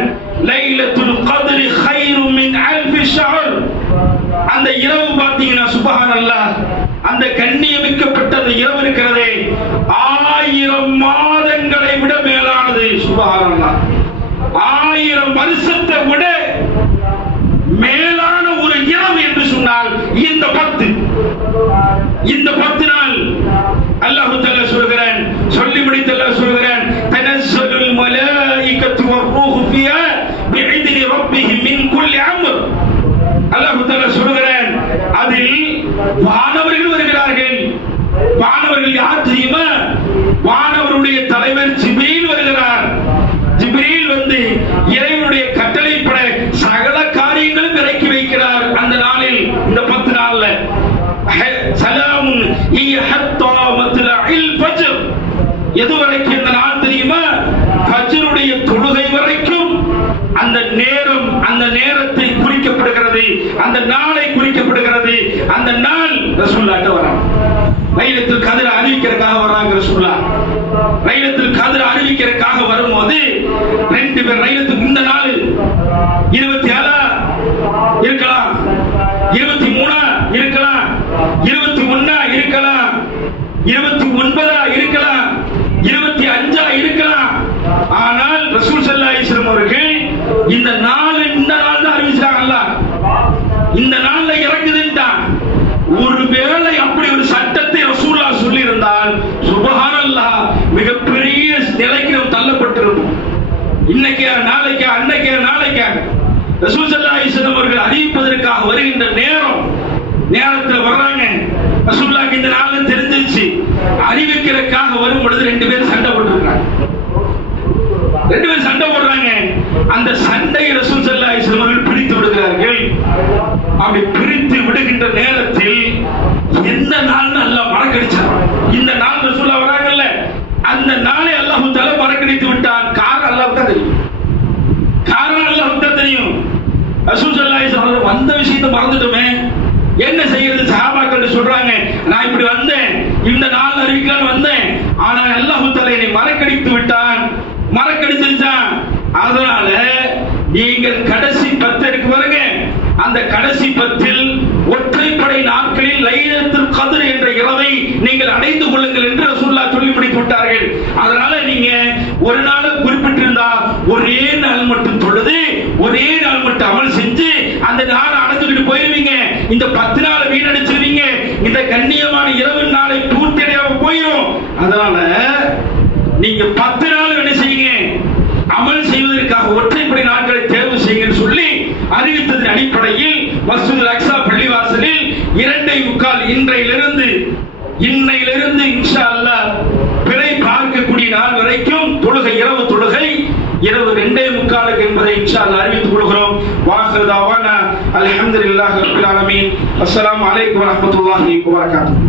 லைலத்துல் கத்ர் கைரும் மின் அல்ஃபி ஷஹர். அந்த இரவு பார்த்தீங்கன்னா சுப்ஹானல்லாஹ், அந்த கண்ணியமிக்கப்பட்ட அந்த இரவு இருக்கிறதே 1000 மாதங்களை விட மேலானது. சுப்ஹானல்லாஹ், 1000 வருஷத்தை விட மேலான ஒரு இரவு என்று சொன்னால் இந்த 10. இந்த 10 நாள் அல்லாஹ் தஆலா சொல்கிறான், சொல்லி முடித்து அல்லாஹ் சொல்கிறான், தனஸ்ஸலுல் மலாயிகத்து வர்ரூஹு ஃபியா பிஇذن ரப்பிஹிம் மின் குல்லி அம்ர். அல்லாஹ் தஆலா சொல்கிறான், அதில் வானவர்கள் வருகிறார்கள். வானவர்கள் யார் தெரியுமா? வானவருடைய தலைவர் ஜிப்ரீல் வருகிறார். ஜிப்ரீல் வந்து இறைவனுடைய கட்டளைப்பட சகல காரியங்களும் இறக்கி வைக்கிறார் அந்த நாளில், இந்த 10 நாள்ல. சலாமுன் ஹிய ஹத்தா மத்லஇல் ஃபஜ்ர். எது வரைக்கும் இந்த நாள் தெரியுமா? ஃபஜ்ருடைய தொழுகை வரைக்கும் அந்த நேரம், அந்த நேரத்தை குறிக்கப்படுகிறது, அந்த நாளை குறிக்கப்படுகிறது. அந்த நாள் ரசூலுல்லாஹ்ட்ட வராங்க. லைலத்துல் கத்ர் அறிவிக்கிறதுக்காக வராங்க ரசூலுல்லாஹ். லைலத்துல் கத்ர் அறிவிக்கிறதுக்காக வரும்போது ரெண்டு பேர் லைலத்துக்கு இந்த நாள் 27 இருக்கலாம், 23 இருக்கலாம், 21 இருக்கலாம், 29 இருக்கலாம், 25 இருக்கலாம். ஆனால் ரசூல் ஸல்லல்லாஹு அலைஹி வஸல்லம் அவர்கள் இந்த நாள் தான் அறிவிச்சாங்கல்ல, இந்த நாள்ல இறங்குதுன்றான். ஒருவேளை அப்படி ஒரு சட்டத்தை ரசூலுல்லாஹ் சொல்லி இருந்தால் சுப்ஹானல்லாஹ் மிகப்பெரிய நிலைக்கு நாம் தள்ளப்பட்டிருப்போம். இன்னைக்கு நாளைக்கு, அன்னைக்கு நாளைக்கு ரசூல் ஸல்லல்லாஹு அலைஹி வஸல்லம் அவர்கள் அறிவிப்பதற்காக வருகின்ற நேரத்தில் வர்றாங்க. ரசூலுல்லாஹ்க்கு இந்த நாள் தெரிஞ்சிருச்சு. அறிவிக்கிறதுக்காக வரும் பொழுது ரெண்டு பேரும் சண்டை போட்டுருக்காங்க. அந்த சண்டையை ரசூல் ஸல்லல்லாஹு அலைஹி வஸல்லம் அவர்கள் பிரித்து விடுகிறார்கள். அப்படி பிரித்து விடுகின்ற நேரத்தில் எந்த நாள்னு அல்லாஹ் மறக்கடிச்சான். இந்த நாள் ரசூலுல்லாஹ் வராங்கல்ல, அந்த நாளை அல்லாஹ் தஆலா மறக்கடித்து விட்டான். காரணம் அல்லாஹ்வுக்கு தான் தெரியும். ரசூல் ஸல்லல்லாஹு அலைஹி வஸல்லம் வந்த விஷயத்தை மறந்துட்டோமே, என்ன செய்யறது? சஹாபாக்கள் சொல்றாங்க, நான் இப்படி வந்தேன், இந்த நாள் அறிவிக்கலான்னு வந்தேன், ஆனால் அல்லாஹ் தஆலா என்னை மறக்கடித்து விட்டான், மறக்கடிச்சிருச்சான். அதனால நீங்கள் கடைசி 10 இருக்கு பாருங்க, அந்த கடைசி 10 ஒற்றைப்படை நாட்களில் லைலத்துல் கத்ர் என்ற இரவை நீங்கள் அடைந்து கொள்ளுங்கள் என்று ரசூலுல்லாஹ் சொல்லி முடித்து விட்டார்கள். அதனால நீங்க ஒரு நாள் குறிப்பிட்டிருந்தா ஒரே நாள் மட்டும் தொழுது, ஒரே நாள் மட்டும் அமல் செஞ்சு அந்த நாளை அடைஞ்சுக்கிட்டு போயிருவீங்க. இந்த 10 நாளை வீணடிச்சிருவீங்க. இந்த கண்ணியமான இரவு நாளை பூர்த்தி அடையாம போயிடும். அதனால நீங்க 10 நாள் என்ன செய்யுங்க, அமல் செய்வதற்காக ஒற்றைப்படை நாட்களை தேர்வு செய்யுங்கன்னு சொல்லி அறிவித்ததன் அடிப்படையில் மஸ்ஜிதுல் அக்ஸா பள்ளிவாசலில் 2:15 இன்னையிலிருந்து இன்ஷா அல்லாஹ் பிறை பார்க்கக்கூடிய நாள் வரைக்கும் தொழுகை, இரவு தொழுகை இரவு 2:15 என்பதை இன்ஷா அல்லாஹ் அறிவித்துக் கொள்கிறோம். வாஹிரு தஅவானா அல்ஹம்துலில்லாஹி ரப்பில் ஆலமீன். அஸ்ஸலாமு அலைக்கும் வரஹ்மத்துல்லாஹி வபரகாத்துஹு.